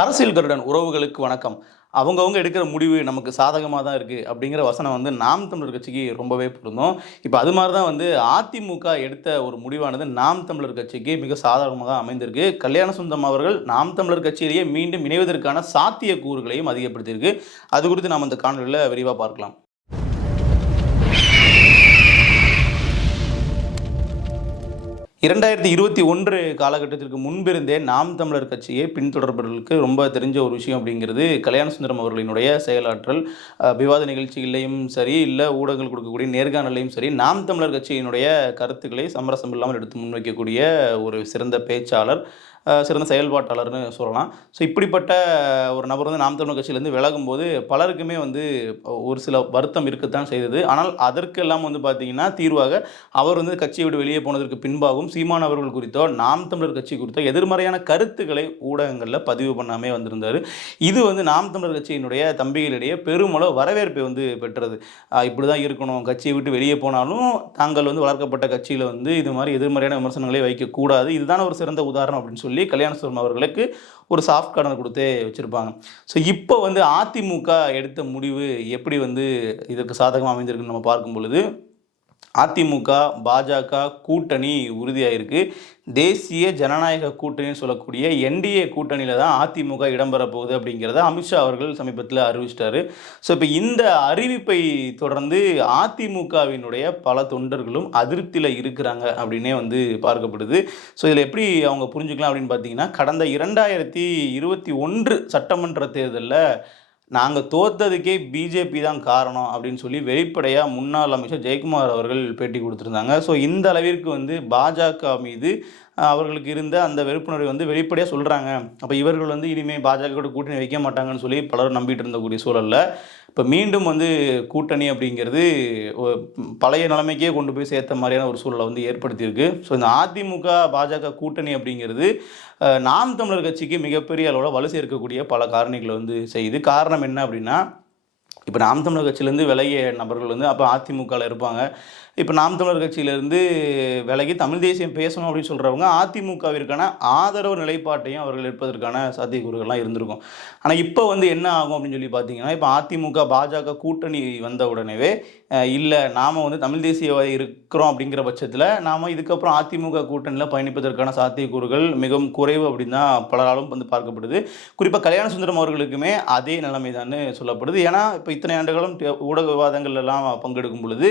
அரசியல் கருடன் உறவுகளுக்கு வணக்கம். அவங்கவுங்க எடுக்கிற முடிவு நமக்கு சாதகமாக தான் இருக்குது அப்படிங்கிற வசனம் வந்து நாம் தமிழர் கட்சிக்கு ரொம்பவே பொருந்தோம். இப்போ அது மாதிரி தான் வந்து அதிமுக எடுத்த ஒரு முடிவானது நாம் தமிழர் கட்சிக்கு மிக சாதகமாக அமைந்திருக்கு. கல்யாண சுந்தம் அவர்கள் நாம் தமிழர் கட்சியிலேயே மீண்டும் இணைவதற்கான சாத்திய கூறுகளையும் அதிகப்படுத்தியிருக்கு. அது குறித்து நாம் அந்த காணொலியில் விரிவாக பார்க்கலாம். இரண்டாயிரத்தி இருபத்தி ஒன்று காலகட்டத்திற்கு முன்பிருந்தே நாம் தமிழர் கட்சியை பின்தொடர்பவர்களுக்கு ரொம்ப தெரிஞ்ச ஒரு விஷயம் அப்படிங்கிறது கல்யாண சுந்தரம் அவர்களினுடைய செயலாற்றல். விவாத நிகழ்ச்சிகளையும் சரி இல்லை ஊடகங்கள் கொடுக்கக்கூடிய நேர்காணலையும் சரி நாம் தமிழர் கட்சியினுடைய கருத்துக்களை சமரசம் இல்லாமல் எடுத்து முன்வைக்கக்கூடிய ஒரு சிறந்த பேச்சாளர். சிறந்த செயல்பாட்டாளர்னு சொல்லலாம். ஸோ இப்படிப்பட்ட ஒரு நபர் வந்து நாம் தமிழர் கட்சியிலேருந்து விலகும்போது பலருக்குமே வந்து ஒரு சில வருத்தம் இருக்கத்தான் செய்தது. ஆனால் அதற்கெல்லாம் வந்து பார்த்தீங்கன்னா தீர்வாக அவர் வந்து கட்சியை விட்டு வெளியே போனதற்கு பின்பாகவும் சீமான் அவர்கள் குறித்தோ நாம் தமிழர் கட்சி குறித்தோ எதிர்மறையான கருத்துக்களை ஊடகங்களில் பதிவு பண்ணாமே வந்திருந்தார். இது வந்து நாம் தமிழர் கட்சியினுடைய தம்பிகளிடையே பெருமளவு வரவேற்பை வந்து பெற்றது. இப்படி தான் இருக்கணும். கட்சியை விட்டு வெளியே போனாலும் தாங்கள் வந்து வளர்க்கப்பட்ட கட்சியில் வந்து இது மாதிரி எதிர்மறையான விமர்சனங்களை வைக்கக்கூடாது. இதுதான் ஒரு சிறந்த உதாரணம் அப்படின்னு சொல்லி கல்யாணசுவரம் அவர்களுக்கு ஒரு சாஃப்ட் கார்னர் கொடுத்தே வச்சுருப்பாங்க. ஸோ இப்போ வந்து அதிமுக எடுத்த முடிவு எப்படி வந்து இதற்கு சாதகமாக அமைந்திருக்குன்னு நம்ம பார்க்கும் பொழுது அதிமுக பாஜக கூட்டணி உறுதியாயிருக்கு. தேசிய ஜனநாயக கூட்டணின்னு சொல்லக்கூடிய என்டிஏ கூட்டணியில் தான் அதிமுக இடம்பெற போகுது அப்படிங்கிறத அமித்ஷா அவர்கள் சமீபத்தில் அறிவிச்சிட்டாரு. ஸோ இப்போ இந்த அறிவிப்பை தொடர்ந்து அதிமுகவினுடைய பல தொண்டர்களும் அதிருப்தியில் இருக்கிறாங்க அப்படின்னே வந்து பார்க்கப்படுது. ஸோ இதில் எப்படி அவங்க புரிஞ்சுக்கலாம் அப்படின்னு பார்த்தீங்கன்னா கடந்த இரண்டாயிரத்தி இருபத்தி ஒன்று சட்டமன்ற தேர்தலில் நாங்கள் தோத்ததுக்கே பிஜேபி தான் காரணம் அப்படின்னு சொல்லி வெளிப்படையாக முன்னாள் அமைச்சர் ஜெயக்குமார் அவர்கள் பேட்டி கொடுத்துருந்தாங்க. ஸோ இந்த அளவிற்கு வந்து பாஜக மீது அவர்களுக்கு இருந்த அந்த வெறுப்புணர்வை வந்து வெளிப்படையாக சொல்கிறாங்க அப்போ இவர்கள் வந்து இனிமேல் பாஜக கூட கூட்டணி வைக்க மாட்டாங்கன்னு சொல்லி பலரும் நம்பிட்டு இருந்தக்கூடிய சூழலில் இப்போ மீண்டும் வந்து கூட்டணி அப்படிங்கிறது பழைய நிலைமைக்கே கொண்டு போய் சேர்த்த மாதிரியான ஒரு சூழலை வந்து ஏற்படுத்தியிருக்கு. ஸோ இந்த அதிமுக பாஜக கூட்டணி அப்படிங்கிறது நாம் தமிழர் கட்சிக்கு மிகப்பெரிய அளவில் வலு சேர்க்கக்கூடிய பல காரணிகளை வந்து செய்யுது. காரணம் என்ன அப்படின்னா இப்போ நாம் தமிழர் கட்சியிலேருந்து விலகிய நபர்கள் வந்து அப்போ அதிமுகவில் இருப்பாங்க. இப்போ நாம் தமிழர் கட்சியிலேருந்து விலகி தமிழ் தேசியம் பேசணும் அப்படின்னு சொல்கிறவங்க அதிமுகவிற்கான ஆதரவு நிலைப்பாட்டையும் அவர்கள் எடுப்பதற்கான சாத்தியக்கூறுகள்லாம் இருந்திருக்கும். ஆனால் இப்போ வந்து என்ன ஆகும் அப்படின்னு சொல்லி பார்த்தீங்கன்னா இப்போ அதிமுக பாஜக கூட்டணி வந்த உடனேவே இல்லை நாம் வந்து தமிழ் தேசியவாதி இருக்கிறோம் அப்படிங்கிற பட்சத்தில் நாம் இதுக்கப்புறம் அதிமுக கூட்டணியில் பயணிப்பதற்கான சாத்தியக்கூறுகள் மிகவும் குறைவு அப்படின்னு தான் பலராலும் வந்து பார்க்கப்படுது. குறிப்பாக கல்யாண சுந்தரம் அவர்களுக்குமே அதே நிலைமை தான் சொல்லப்படுது. ஏன்னா இப்போ இத்தனை ஆண்டுகளும் ஊடக விவாதங்கள் எல்லாம் பங்கெடுக்கும் பொழுது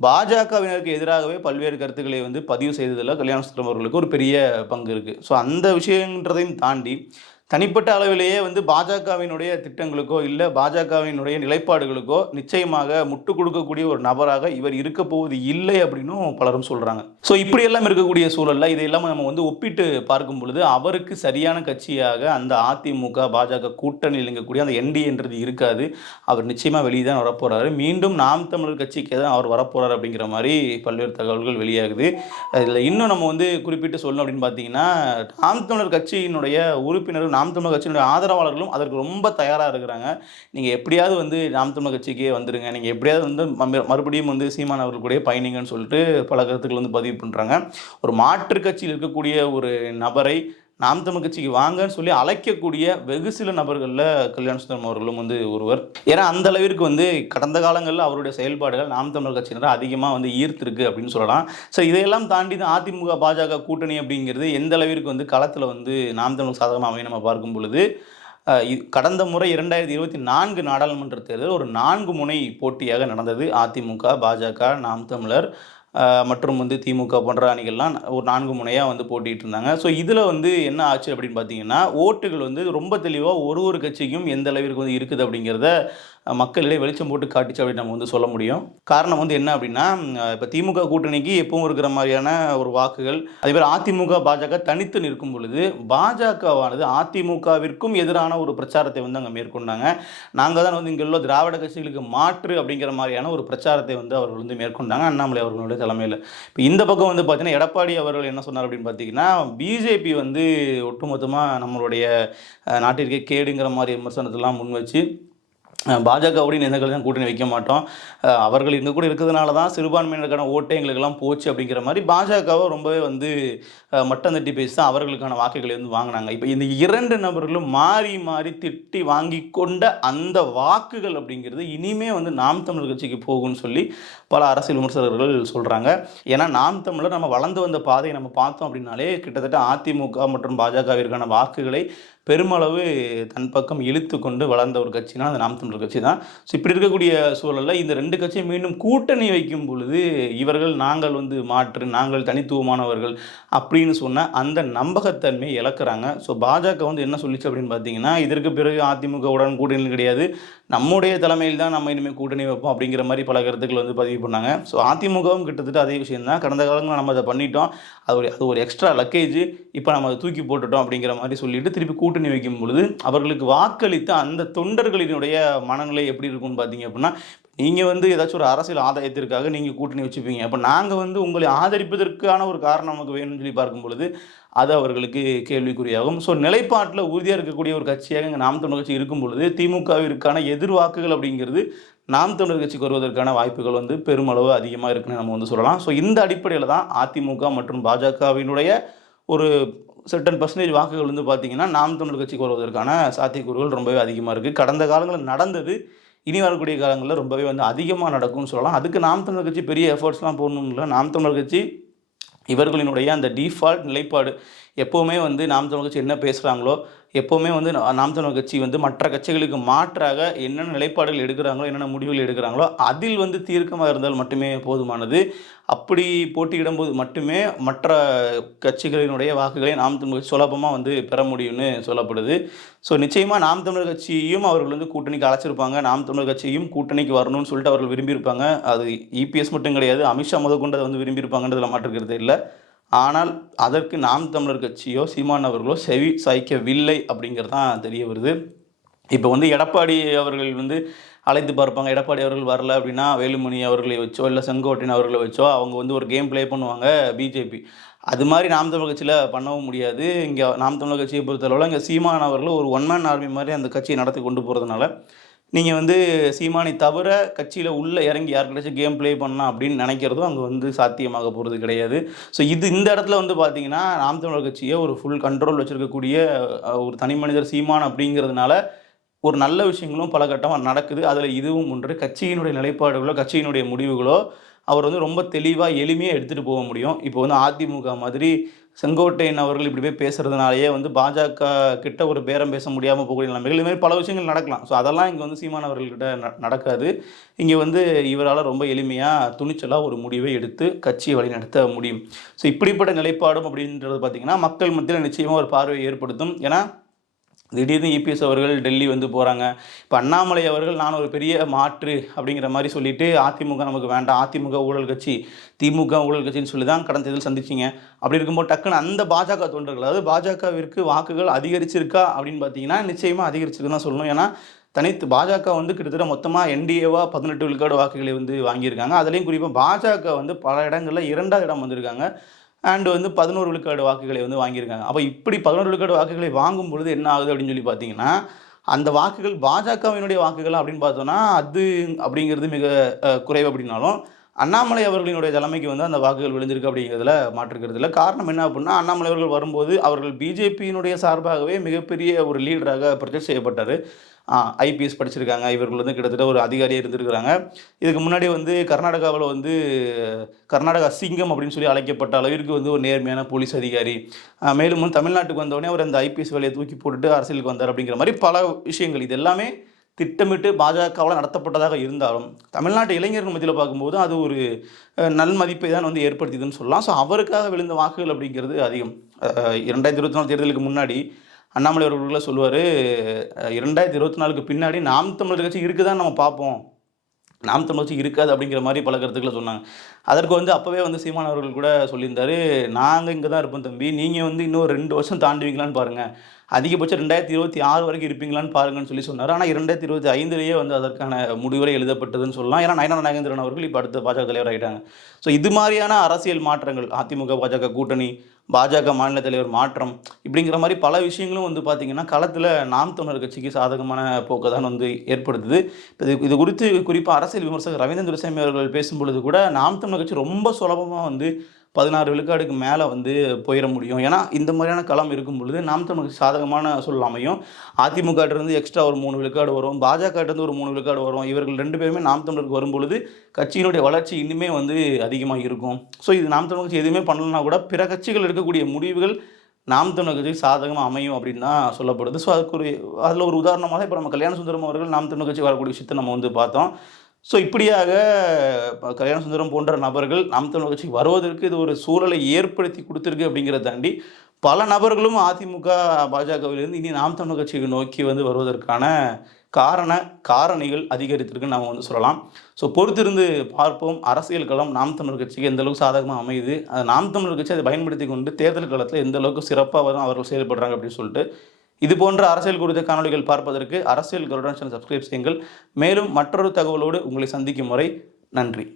பாஜகவினருக்கு எதிராகவே பல்வேறு கருத்துக்களை வந்து பதிவு செய்ததில் கல்யாண சுந்தரம் அவர்களுக்கு ஒரு பெரிய பங்கு இருக்குது ஸோ அந்த விஷயன்றதையும் தாண்டி தனிப்பட்ட அளவிலேயே வந்து பாஜகவினுடைய திட்டங்களுக்கோ இல்லை பாஜகவினுடைய நிலைப்பாடுகளுக்கோ நிச்சயமாக முட்டு கொடுக்கக்கூடிய ஒரு நபராக இவர் இருக்க போவது இல்லை அப்படின்னும் பலரும் சொல்கிறாங்க ஸோ இப்படியெல்லாம் இருக்கக்கூடிய சூழலில் இதையெல்லாம் நம்ம வந்து ஒப்பிட்டு பார்க்கும் பொழுது அவருக்கு சரியான கட்சியாக அந்த அதிமுக பாஜக கூட்டணியில் இருக்கக்கூடிய அந்த என்டிஏன்றது இருக்காது. அவர் நிச்சயமாக வெளியே தான் வரப்போகிறாரு மீண்டும் நாம் தமிழர் கட்சிக்கு தான் அவர் வரப்போகிறார் அப்படிங்கிற மாதிரி பல்வேறு தகவல்கள் வெளியாகுது. அதில் இன்னும் நம்ம வந்து குறிப்பிட்டு சொல்லணும் அப்படின்னு பார்த்தீங்கன்னா நாம் தமிழர் கட்சியினுடைய உறுப்பினர் நாம் தமிழர் கட்சியினுடைய ஆதரவாளர்களும் அதற்கு ரொம்ப தயாராக இருக்கிறாங்க. நீங்கள் எப்படியாவது வந்து நாம் தமிழர் கட்சிக்கே வந்துடுங்க நீங்கள் எப்படியாவது வந்து மறுபடியும் வந்து சீமான் அவர்கள் கூட பயணிங்கன்னு சொல்லிட்டு பல கருத்துக்கள் வந்து பதிவு பண்ணுறாங்க ஒரு மாற்று கட்சியில் இருக்கக்கூடிய ஒரு நபரை நாம் தமிழ் கட்சிக்கு வாங்கன்னு சொல்லி அழைக்கக்கூடிய வெகு சில நபர்களில் கல்யாண சுந்தரம் அவர்களும் வந்து ஒருவர். ஏன்னா அந்த அளவிற்கு வந்து கடந்த காலங்களில் அவருடைய செயல்பாடுகள் நாம் தமிழ் கட்சியினரை அதிகமாக வந்து ஈர்த்திருக்கு அப்படின்னு சொல்லலாம். ஸோ இதையெல்லாம் தாண்டி தான் அதிமுக பாஜக கூட்டணி அப்படிங்கிறது எந்த அளவிற்கு வந்து களத்தில் வந்து நாம் தமிழ் சாதகமாக அமைய நம்ம பார்க்கும் பொழுது கடந்த முறை இரண்டாயிரத்தி இருபத்தி நான்கு நாடாளுமன்ற தேர்தல் ஒரு நான்கு முனை போட்டியாக நடந்தது. அதிமுக பாஜக நாம் தமிழர் மற்றும் வந்து திமுக போன்ற அணிகள்லாம் ஒரு நான்கு முனையாக வந்து போட்டிகிட்டு இருந்தாங்க. ஸோ இதில் வந்து என்ன ஆச்சு அப்படின்னு பார்த்தீங்கன்னா ஓட்டுகள் வந்து ரொம்ப தெளிவாக ஒரு ஒரு கட்சிக்கும் எந்த அளவிற்கு வந்து இருக்குது அப்படிங்கிறத மக்களிடையே வெளிச்சம் போட்டு காட்டுச்சு அப்படின்னு நம்ம வந்து சொல்ல முடியும். காரணம் வந்து என்ன அப்படின்னா இப்போ திமுக கூட்டணிக்கு எப்பவும் இருக்கிற மாதிரியான ஒரு வாக்குகள் அதே மாதிரி அதிமுக பாஜக தனித்து நிற்கும் பொழுது பாஜகவானது அதிமுகவிற்கும் எதிரான ஒரு பிரச்சாரத்தை வந்து அங்கே மேற்கொண்டாங்க. நாங்கள் தான் வந்து இங்கே உள்ள திராவிட கட்சிகளுக்கு மாற்று அப்படிங்கிற மாதிரியான ஒரு பிரச்சாரத்தை வந்து அவர்கள் வந்து மேற்கொண்டாங்க அண்ணாமலை அவர்களுடைய தலைமையில். இப்போ இந்த பக்கம் வந்து பார்த்தீங்கன்னா எடப்பாடி அவர்கள் என்ன சொன்னார் அப்படின்னு பார்த்தீங்கன்னா பிஜேபி வந்து ஒட்டுமொத்தமாக நம்மளுடைய நாட்டிற்கே கேடுங்கிற மாதிரி விமர்சனத்தெல்லாம் முன் வச்சு பாஜகவுடைய நேர்களை தான் கூட்டணி வைக்க மாட்டோம். அவர்கள் இங்கே கூட இருக்கிறதுனால தான் சிறுபான்மையினருக்கான ஓட்டே எங்களுக்கெல்லாம் போச்சு அப்படிங்கிற மாதிரி பாஜகவை ரொம்பவே வந்து மட்டம் தட்டி பேசி தான் அவர்களுக்கான வாக்குகளை வந்து வாங்கினாங்க. இப்போ இந்த இரண்டு நபர்களும் மாறி மாறி திட்டி வாங்கி கொண்ட அந்த வாக்குகள் அப்படிங்கிறது இனிமே வந்து நாம் தமிழர் கட்சிக்கு போகும்னு சொல்லி பல அரசியல் விமர்சகர்கள் சொல்கிறாங்க ஏன்னா நாம் தமிழர் நம்ம வளர்ந்து வந்த பாதையை நம்ம பார்த்தோம் அப்படின்னாலே கிட்டத்தட்ட அதிமுக மற்றும் பாஜகவிற்கான வாக்குகளை பெருமளவு தன் பக்கம் இழுத்து கொண்டு வளர்ந்த ஒரு கட்சினா அது நாம் தமிழர் கட்சி தான். ஸோ இப்படி இருக்கக்கூடிய சூழலில் இந்த ரெண்டு கட்சியும் மீண்டும் கூட்டணி வைக்கும் பொழுது இவர்கள் நாங்கள் வந்து மாற்று நாங்கள் தனித்துவமானவர்கள் அப்படின்னு சொன்ன அந்த நம்பகத்தன்மை இழக்கிறாங்க. ஸோ பாஜக வந்து என்ன சொல்லிச்சு அப்படின்னு பார்த்தீங்கன்னா இதற்கு பிறகு அதிமுகவுடன் கூட்டணி கிடையாது. நம்முடைய தலைமையில் தான் நம்ம இனிமேல் கூட்டணி வைப்போம் அப்படிங்கிற மாதிரி பல கருத்துக்கள் வந்து பதிவு பண்ணாங்க. ஸோ அதிமுகவும் கிட்டத்தட்ட அதே விஷயம் தான். கடந்த காலங்களில் நம்ம அதை பண்ணிட்டோம். அது ஒரு அது ஒரு எக்ஸ்ட்ரா லக்கேஜ் இப்போ நம்ம அதை தூக்கி போட்டுட்டோம் அப்படிங்கிற மாதிரி சொல்லிட்டு திருப்பி கூட்டணி வைக்கும் பொழுது அவர்களுக்கு வாக்களித்த அந்த தொண்டர்களினுடைய மனநிலை எப்படி இருக்கும்னு பார்த்தீங்க அப்படின்னா நீங்கள் வந்து ஏதாச்சும் ஒரு அரசியல் ஆதாயத்திற்காக நீங்கள் கூட்டணி வச்சுப்பீங்க. அப்போ நாங்கள் வந்து உங்களை ஆதரிப்பதற்கான ஒரு காரணம் நமக்கு வேணும்னு சொல்லி பார்க்கும் பொழுது அது அவர்களுக்கு கேள்விக்குறியாகும். ஸோ நிலைப்பாட்டில் உறுதியாக இருக்கக்கூடிய ஒரு கட்சியாக இங்கே நாம் தமிழர் கட்சி இருக்கும் பொழுது திமுகவிற்கான எதிர்வாக்குகள் அப்படிங்கிறது நாம் தமிழர் கட்சிக்கு வருவதற்கான வாய்ப்புகள் வந்து பெருமளவு அதிகமாக இருக்குன்னு நம்ம வந்து சொல்லலாம். ஸோ இந்த அடிப்படையில் தான் அதிமுக மற்றும் பாஜகவினுடைய ஒரு சர்டன் பர்சன்டேஜ் வாக்குகள் வந்து பார்த்திங்கன்னா நாம் தமிழர் கட்சிக்கு வருவதற்கான சாத்தியக்கூறுகள் ரொம்பவே அதிகமாக இருக்குது கடந்த காலங்களில் நடந்தது இனி வரக்கூடிய காலங்களில் ரொம்பவே வந்து அதிகமாக நடக்கும்னு சொல்லலாம். அதுக்கு நாம் தமிழர் கட்சி பெரிய எஃபர்ட்ஸ்லாம் போடணும் இல்லை. நாம் தமிழர் கட்சி இவர்களினுடைய அந்த டிஃபால்ட் நிலைப்பாடு எப்போவுமே வந்து நாம் தமிழ் கட்சி என்ன பேசுகிறாங்களோ எப்போவுமே வந்து நாம் தமிழ் கட்சி வந்து மற்ற கட்சிகளுக்கு மாற்றாக என்னென்ன நிலைப்பாடுகள் எடுக்கிறாங்களோ என்னென்ன முடிவுகள் எடுக்கிறாங்களோ அதில் வந்து தீர்க்கமாக இருந்தால் மட்டுமே போதுமானது. அப்படி போட்டியிடும்போது மட்டுமே மற்ற கட்சிகளினுடைய வாக்குகளை நாம் தமிழ் கட்சி சுலபமாக வந்து பெற முடியும்னு சொல்லப்படுது. ஸோ நிச்சயமாக நாம் தமிழர் கட்சியையும் அவர்கள் வந்து கூட்டணிக்கு அழைச்சிருப்பாங்க. நாம் தமிழர் கட்சியும் கூட்டணிக்கு வரணும்னு சொல்லிட்டு அவர்கள் விரும்பியிருப்பாங்க. அது இபிஎஸ் மட்டும் கிடையாது. அமித்ஷா முதற்கொண்டு அதை வந்து விரும்பியிருப்பாங்கன்றதுல மாற்றுக்கிறது இல்லை. ஆனால் அதற்கு நாம் தமிழர் கட்சியோ சீமான் அவர்களோ செவி சாய்க்கவில்லை அப்படிங்கிறது தான் தெரிய வருது. இப்போ வந்து எடப்பாடி அவர்கள் வந்து அழைத்து பார்ப்பாங்க. எடப்பாடி அவர்கள் வரல அப்படின்னா வேலுமணி அவர்களை வச்சோ இல்லை செங்கோட்டையன் அவர்களை வச்சோ அவங்க வந்து ஒரு கேம் ப்ளே பண்ணுவாங்க பிஜேபி அது மாதிரி நாம் தமிழர் கட்சியில் பண்ணவும் முடியாது. இங்கே நாம் தமிழர் கட்சியை பொறுத்தளவில் இங்கே சீமான் அவர்கள் ஒரு ஒன் மேன் ஆர்மி மாதிரி அந்த கட்சியை நடத்தி கொண்டு போகிறதுனால நீங்கள் வந்து சீமானை தவிர கட்சியில் உள்ளே இறங்கி யாருக்கிட்டாச்சும் கேம் ப்ளே பண்ணலாம் அப்படின்னு நினைக்கிறதும் அங்கே வந்து சாத்தியமாக போகிறது கிடையாது. ஸோ இது இந்த இடத்துல வந்து பார்த்தீங்கன்னா நாம் தமிழர் கட்சியை ஒரு ஃபுல் கண்ட்ரோல் வச்சுருக்கக்கூடிய ஒரு தனி மனிதர் சீமான் அப்படிங்கிறதுனால ஒரு நல்ல விஷயங்களும் பல கட்டமாக நடக்குது. அதில் இதுவும் ஒன்று. கட்சியினுடைய நிலைப்பாடுகளோ கட்சியினுடைய முடிவுகளோ அவர் வந்து ரொம்ப தெளிவாக எளிமையாக எடுத்துகிட்டு போக முடியும். இப்போ வந்து அதிமுக மாதிரி செங்கோட்டையன் அவர்கள் இப்படி போய் பேசுறதுனாலயே வந்து பாஜக கிட்ட ஒரு பேரம் பேச முடியாமல் போகக்கூடிய நிலைமைகள். இது மாதிரி பல விஷயங்கள் நடக்கலாம். ஸோ அதெல்லாம் இங்கே வந்து சீமான் அவர்கள்கிட்ட நடக்காது. இங்கே வந்து இவரால் ரொம்ப எளிமையாக துணிச்சலாக ஒரு முடிவை எடுத்து கட்சியை வழிநடத்த முடியும். ஸோ இப்படிப்பட்ட நிலைப்பாடும் அப்படின்றது பார்த்திங்கன்னா மக்கள் மத்தியில் நிச்சயமாக ஒரு பார்வையை ஏற்படுத்தும். ஏன்னா திடீர்னு இபிஎஸ் அவர்கள் டெல்லி வந்து போகிறாங்க இப்போ அண்ணாமலை அவர்கள் நான் ஒரு பெரிய மாற்று அப்படிங்கிற மாதிரி சொல்லிட்டு அதிமுக நமக்கு வேண்டாம். அதிமுக ஊழல் கட்சி திமுக ஊழல் கட்சின்னு சொல்லி தான் கடந்த தேர்தல் சந்திச்சிங்க. அப்படி இருக்கும்போது டக்குன்னு அந்த பாஜக தொண்டர்கள் அதாவது பாஜகவிற்கு வாக்குகள் அதிகரிச்சிருக்கா அப்படின்னு பார்த்தீங்கன்னா நிச்சயமாக அதிகரிச்சிருக்குன்னு தான் சொல்லணும். ஏன்னா தனித்து பாஜக வந்து கிட்டத்தட்ட மொத்தமாக என்டிஏவா பதினெட்டு விழுக்காடு வாக்குகளை வந்து வாங்கியிருக்காங்க. அதுலேயும் குறிப்பாக பாஜக வந்து பல இடங்களில் இரண்டாவது இடம் வந்திருக்காங்க. அண்ட் வந்து பதினோரு விழுக்காடு வாக்குகளை வந்து வாங்கியிருக்காங்க. அப்போ இப்படி பதினோரு விழுக்காடு வாக்குகளை வாங்கும் பொழுது என்ன ஆகுது அப்படின்னு சொல்லி பார்த்தீங்கன்னா அந்த வாக்குகள் பாஜகவினுடைய வாக்குகள் அப்படின்னு பார்த்தோன்னா அது அப்படிங்கிறது மிக குறைவு அப்படின்னாலும் அண்ணாமலை அவர்களினுடைய தலைமைக்கு வந்து அந்த வாக்குகள் விழுந்திருக்கு அப்படிங்கிறதுல மாற்றுக்கிறது இல்லை காரணம் என்ன அப்படின்னா அண்ணாமலை அவர்கள் வரும்போது அவர்கள் பிஜேபியினுடைய சார்பாகவே மிகப்பெரிய ஒரு லீடராக பர்ச்சேஸ் செய்யப்பட்டார். ஐபிஎஸ் படிச்சிருக்காங்க. இவர்கள் வந்து கிட்டத்தட்ட ஒரு அதிகாரியாக இருந்திருக்கிறாங்க. இதுக்கு முன்னாடி வந்து கர்நாடகாவில் வந்து கர்நாடகா சிங்கம் அப்படின்னு சொல்லி அழைக்கப்பட்ட அளவிற்கு வந்து ஒரு நேர்மையான போலீஸ் அதிகாரி. மேலும் வந்து தமிழ்நாட்டுக்கு வந்தோடனே அவர் அந்த ஐபிஎஸ் வேலையை தூக்கி போட்டுட்டு அரசியலுக்கு வந்தார் அப்படிங்கிற மாதிரி பல விஷயங்கள். இது எல்லாமே திட்டமிட்டு பாஜகவால் நடத்தப்பட்டதாக இருந்தாலும் தமிழ்நாட்டு இளைஞர்கள் மத்தியில் பார்க்கும்போது அது ஒரு நன்மதிப்பை தான் வந்து ஏற்படுத்தியதுன்னு சொல்லலாம். ஸோ அவருக்காக விழுந்த வாக்குகள் அப்படிங்கிறது அதிகம். இரண்டாயிரத்தி இருபத்தி நாலு தேர்தலுக்கு முன்னாடி அண்ணாமலை அவர்கள சொல்லுவார் இரண்டாயிரத்தி இருபத்தி நாலுக்கு பின்னாடி நாம் தமிழர் கட்சி இருக்குதான் நம்ம பார்ப்போம். நாம் தமிழர் கட்சி இருக்காது அப்படிங்கிற மாதிரி பல கருத்துக்களை சொன்னாங்க. அதற்கு வந்து அப்போவே வந்து சீமான் அவர்கள் கூட சொல்லியிருந்தார் நாங்கள் இங்கே தான் இருப்போம் தம்பி. நீங்கள் வந்து இன்னும் ரெண்டு வருஷம் தாண்டுவீங்களான்னு பாருங்கள் அதிகபட்சம் ரெண்டாயிரத்தி இருபத்தி ஆறு வரைக்கும் இருப்பீங்களான்னு பாருங்கன்னு சொல்லி சொன்னார். ஆனால் இரண்டாயிரத்தி இருபத்தி ஐந்துலேயே வந்து அதற்கான முடிவுரை எழுதப்பட்டதுன்னு சொல்லலாம். ஏன்னா நயனா நாகேந்திரன் அவர்கள் இப்போ அடுத்த பாஜக தலைவர் ஆகிட்டாங்க ஸோ இது மாதிரியான அரசியல் மாற்றங்கள் அதிமுக பாஜக கூட்டணி பாஜக மாநில தலைவர் மாற்றம் இப்படிங்கிற மாதிரி பல விஷயங்களும் வந்து பார்த்திங்கன்னா களத்தில் நாம் தமிழர் கட்சிக்கு சாதகமான போக்கை தான் வந்து ஏற்படுத்துது. இது இது குறித்து குறிப்பாக அரசியல் விமர்சகர் ரவீந்திர துரைசாமி அவர்கள் பேசும்பொழுது கூட நாம் தமிழர் கட்சி ரொம்ப சுலபமாக வந்து பதினாறு விழுக்காடுக்கு மேலே வந்து போயிட முடியும். ஏன்னா இந்த மாதிரியான களம் இருக்கும் பொழுது நாம் தமிழுக்கு சாதகமான சூழல் அமையும். அதிமுகட்டிருந்து எக்ஸ்ட்ரா ஒரு மூணு விழுக்காடு வரும். பாஜகட்டிருந்து ஒரு மூணு விழுக்காடு வரும். இவர்கள் ரெண்டு பேருமே நாம் தமிழருக்கு வரும் பொழுது கட்சியினுடைய வளர்ச்சி இன்னுமே வந்து அதிகமாக இருக்கும். ஸோ இது நாம் தமிழ் கட்சி எதுவுமே பண்ணலனா கூட பிற கட்சிகள் இருக்கக்கூடிய முடிவுகள் நாம் தமிழர் கட்சிக்கு சாதகமாக அமையும் அப்படின்னு தான் சொல்லப்படுது. ஸோ அதுக்கு ஒரு அதில் ஒரு உதாரணமாக இப்போ நம்ம கல்யாண சுந்தரம் அவர்கள் நாம் தமிழ் கட்சி வரக்கூடிய விஷயத்தை நம்ம வந்து பார்த்தோம். ஸோ இப்படியாக கல்யாண சுந்தரம் போன்ற நபர்கள் நாம் தமிழ் கட்சிக்கு வருவதற்கு இது ஒரு சூழலை ஏற்படுத்தி கொடுத்துருக்கு அப்படிங்கிறத தாண்டி பல நபர்களும் அதிமுக பாஜகவிலிருந்து இனி நாம் தமிழ் கட்சியை நோக்கி வந்து வருவதற்கான காரண காரணிகள் அதிகரித்திருக்குன்னு நம்ம வந்து சொல்லலாம். ஸோ பொறுத்திருந்து பார்ப்போம். அரசியல் களம் நாம் தமிழர் கட்சிக்கு எந்த அளவுக்கு சாதகமாக அமையுது? அது நாம் தமிழர் கட்சி அதை பயன்படுத்தி கொண்டு தேர்தல் காலத்தில் எந்த அளவுக்கு சிறப்பாக வரும் அவர்கள் செயல்படுறாங்க அப்படின்னு சொல்லிட்டு இது போன்ற அரசியல் குறித்த காணொளிகள் பார்ப்பதற்கு அரசியல் கருடன் சப்ஸ்கிரைப் செய்யுங்கள். மேலும் மற்றொரு தகவலோடு உங்களை சந்திக்கும் வரை நன்றி.